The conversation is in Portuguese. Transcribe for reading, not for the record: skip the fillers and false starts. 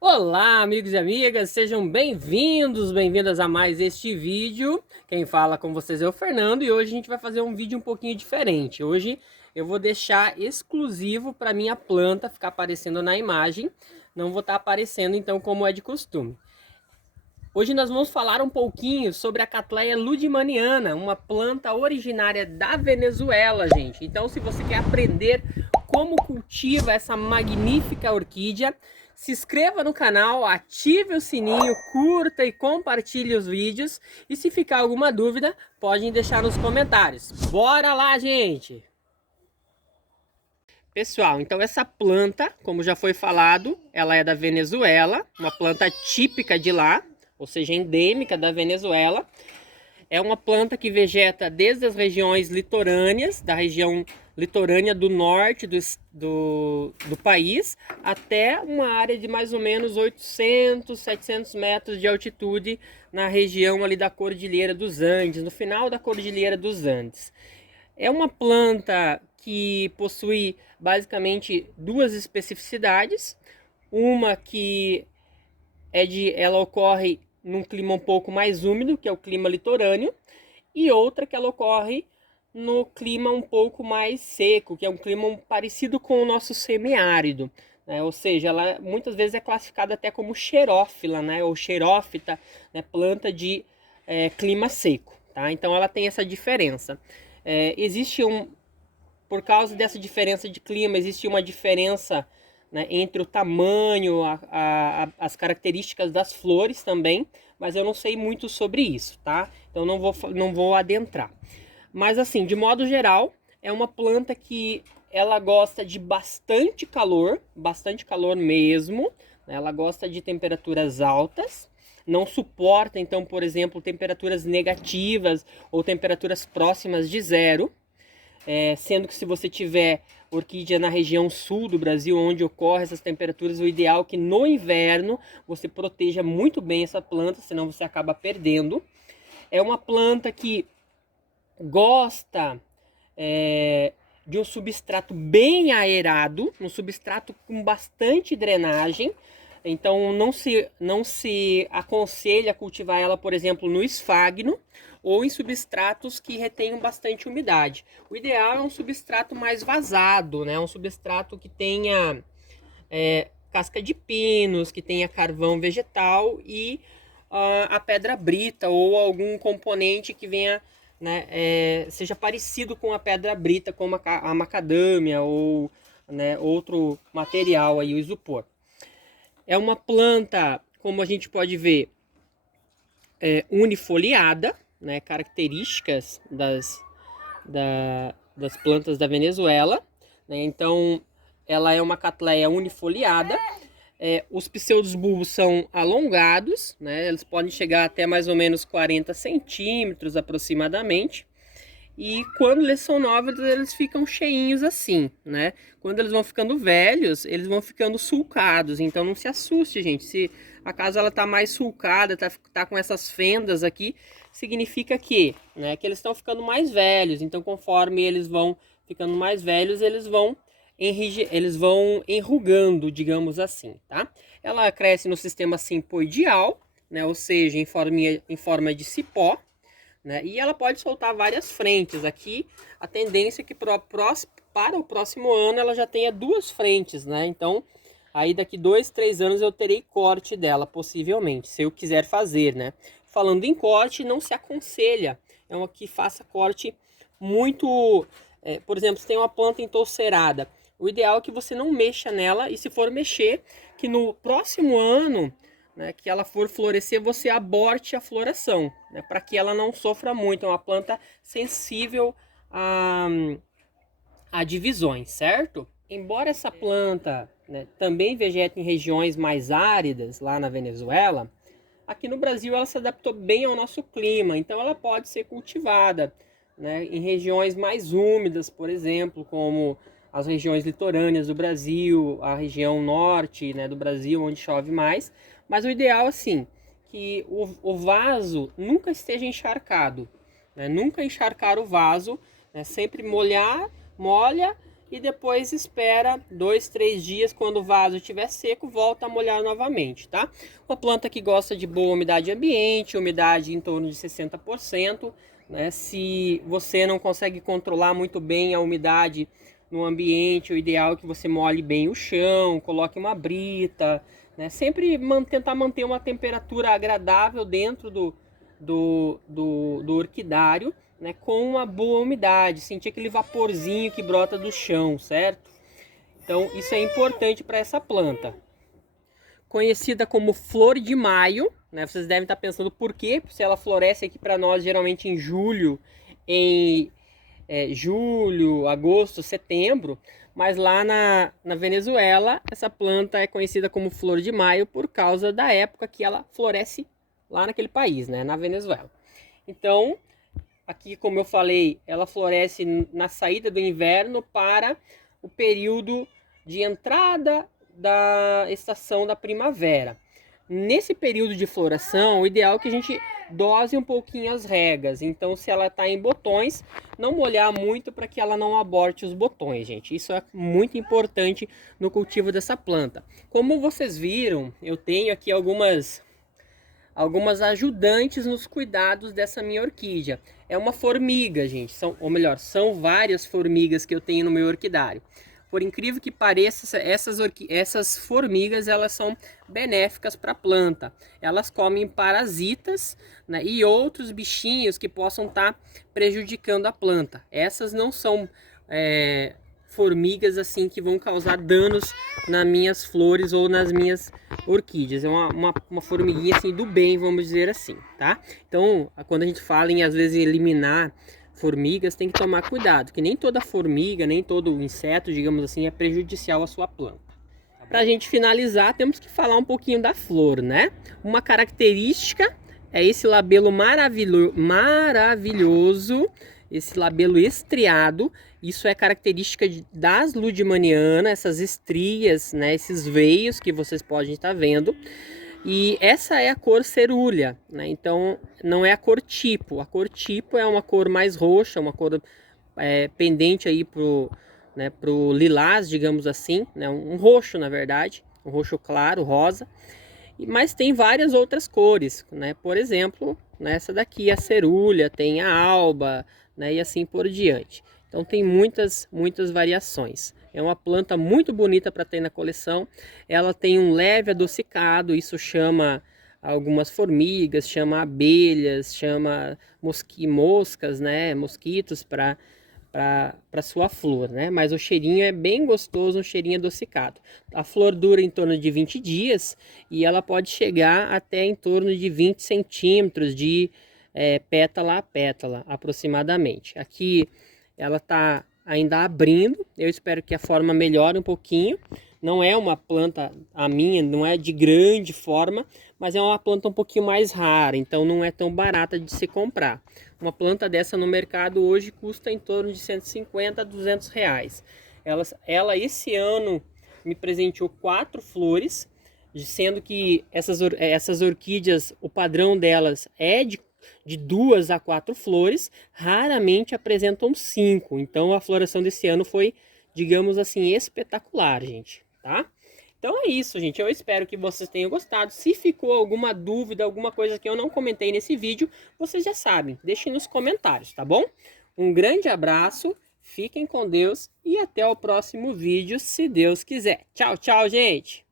Olá, amigos e amigas, sejam bem-vindos, bem-vindas a mais este vídeo. Quem fala com vocês é o Fernando e hoje a gente vai fazer um vídeo um pouquinho diferente. Hoje eu vou deixar exclusivo para minha planta ficar aparecendo na imagem, não vou estar aparecendo então como é de costume. Hoje nós vamos falar um pouquinho sobre a Cattleya ludmaniana, uma planta originária da Venezuela, gente. Então, se você quer aprender como cultiva essa magnífica orquídea, se inscreva no canal, ative o sininho, curta e compartilhe os vídeos. E se ficar alguma dúvida, podem deixar nos comentários. Bora lá, gente! Pessoal, então essa planta, como já foi falado, ela é da Venezuela, uma planta típica de lá, ou seja, endêmica da Venezuela. É uma planta que vegeta desde as regiões litorâneas, da região litorânea do norte do país, até uma área de mais ou menos 800, 700 metros de altitude na região ali da Cordilheira dos Andes, no final da Cordilheira dos Andes. É uma planta que possui basicamente duas especificidades. Uma que ela ocorre num clima um pouco mais úmido, que é o clima litorâneo, e outra que ela ocorre no clima um pouco mais seco, que é um clima parecido com o nosso semiárido, né? Ou seja, ela muitas vezes é classificada até como xerófila, né? Ou xerófita, né? Planta de clima seco, tá? Então ela tem essa diferença. Existe por causa dessa diferença de clima, existe uma diferença, né, entre o tamanho, as características das flores também, mas eu não sei muito sobre isso, tá? Então não vou adentrar. Mas assim, de modo geral, é uma planta que ela gosta de bastante calor mesmo, né? Ela gosta de temperaturas altas, não suporta, então, por exemplo, temperaturas negativas ou temperaturas próximas de zero. Sendo que se você tiver orquídea na região sul do Brasil, onde ocorrem essas temperaturas, o ideal é que no inverno você proteja muito bem essa planta, senão você acaba perdendo. É uma planta que gosta de um substrato bem aerado, um substrato com bastante drenagem. Então não se aconselha cultivar ela, por exemplo, no esfagno ou em substratos que retenham bastante umidade. O ideal é um substrato mais vazado, né? Um substrato que tenha casca de pinos, que tenha carvão vegetal e a pedra brita ou algum componente que venha, né, seja parecido com a pedra brita, como a macadâmia ou, né, outro material aí, o isopor. É uma planta, como a gente pode ver, unifoliada, né, características das plantas da Venezuela, né? Então ela é uma Cattleya unifoliada. Os pseudos bulbos são alongados, né? Eles podem chegar até mais ou menos 40 centímetros aproximadamente. E quando eles são novos, eles ficam cheinhos assim, né? Quando eles vão ficando velhos, eles vão ficando sulcados. Então não se assuste, gente. Se a casa ela tá mais sulcada, tá com essas fendas aqui, significa que, né, que eles estão ficando mais velhos. Então conforme eles vão ficando mais velhos, eles vão enrugando, digamos assim, tá? Ela cresce no sistema simpoidial, né? Ou seja, em forma de cipó. Né? E ela pode soltar várias frentes. Aqui a tendência é que para o próximo ano ela já tenha duas frentes, né? Então aí daqui 2, 3 anos eu terei corte dela, possivelmente, se eu quiser fazer, né? Falando em corte, não se aconselha é uma que faça corte muito... por exemplo, se tem uma planta entolcerada, o ideal é que você não mexa nela, e se for mexer, que no próximo ano, né, que ela for florescer, você aborte a floração, né, para que ela não sofra muito. É uma planta sensível a divisões, certo? Embora essa planta, né, também vegete em regiões mais áridas, lá na Venezuela, aqui no Brasil ela se adaptou bem ao nosso clima, então ela pode ser cultivada, né, em regiões mais úmidas, por exemplo, como as regiões litorâneas do Brasil, a região norte, né, do Brasil, onde chove mais. Mas o ideal, assim, que o vaso nunca esteja encharcado, né, nunca encharcar o vaso, né, sempre molha e depois espera 2, 3 dias. Quando o vaso estiver seco, volta a molhar novamente, tá? Uma planta que gosta de boa umidade ambiente, umidade em torno de 60%, né? Se você não consegue controlar muito bem a umidade no ambiente, o ideal é que você molhe bem o chão, coloque uma brita, né? Sempre tentar manter uma temperatura agradável dentro do orquidário, né? Com uma boa umidade, sentir aquele vaporzinho que brota do chão, certo? Então isso é importante para essa planta. Conhecida como flor de maio, né? Vocês devem estar pensando por quê? Se ela floresce aqui para nós geralmente em julho, em julho, agosto, setembro, mas lá na Venezuela essa planta é conhecida como flor de maio por causa da época que ela floresce lá naquele país, né? Na Venezuela. Então, aqui, como eu falei, ela floresce na saída do inverno para o período de entrada da estação da primavera. Nesse período de floração, o ideal é que a gente dose um pouquinho as regas. Então, se ela está em botões, não molhar muito para que ela não aborte os botões, gente. Isso é muito importante no cultivo dessa planta. Como vocês viram, eu tenho aqui algumas ajudantes nos cuidados dessa minha orquídea. É uma formiga, gente, são várias formigas que eu tenho no meu orquidário. Por incrível que pareça, essas formigas, elas são benéficas para a planta. Elas comem parasitas, né, e outros bichinhos que possam estar prejudicando a planta. Essas não são formigas assim que vão causar danos nas minhas flores ou nas minhas orquídeas. É uma formiguinha assim do bem, vamos dizer assim, tá? Então, quando a gente fala em às vezes eliminar formigas, tem que tomar cuidado, que nem toda formiga, nem todo inseto, digamos assim, é prejudicial à sua planta. Para a gente finalizar, temos que falar um pouquinho da flor, né? Uma característica é esse labelo maravilhoso, esse labelo estriado. Isso é característica das ludmanianas, essas estrias, né? Esses veios que vocês podem estar vendo. E essa é a cor cerúlea, né? Então não é a cor tipo. A cor tipo é uma cor mais roxa, uma cor pendente aí pro lilás, digamos assim, né? Um roxo, na verdade, um roxo claro, rosa. Mas tem várias outras cores, né? Por exemplo, nessa daqui a cerúlea, tem a alba, né? E assim por diante. Então tem muitas variações. É uma planta muito bonita para ter na coleção. Ela tem um leve adocicado, isso chama algumas formigas, chama abelhas, chama moscas, né? Mosquitos para sua flor, né? Mas o cheirinho é bem gostoso, um cheirinho adocicado. A flor dura em torno de 20 dias e ela pode chegar até em torno de 20 centímetros de pétala a pétala, aproximadamente. Aqui ela está ainda abrindo, eu espero que a forma melhore um pouquinho. Não é uma planta, a minha não é de grande forma, mas é uma planta um pouquinho mais rara, então não é tão barata de se comprar. Uma planta dessa no mercado hoje custa em torno de 150 a 200 reais. Ela esse ano me presenteou 4 flores, sendo que essas orquídeas, o padrão delas é de 2 a 4 flores, raramente apresentam 5. Então a floração desse ano foi, digamos assim, espetacular, gente, tá? Então é isso, gente. Eu espero que vocês tenham gostado. Se ficou alguma dúvida, alguma coisa que eu não comentei nesse vídeo, vocês já sabem. Deixem nos comentários, tá bom? Um grande abraço, fiquem com Deus e até o próximo vídeo, se Deus quiser. Tchau, tchau, gente!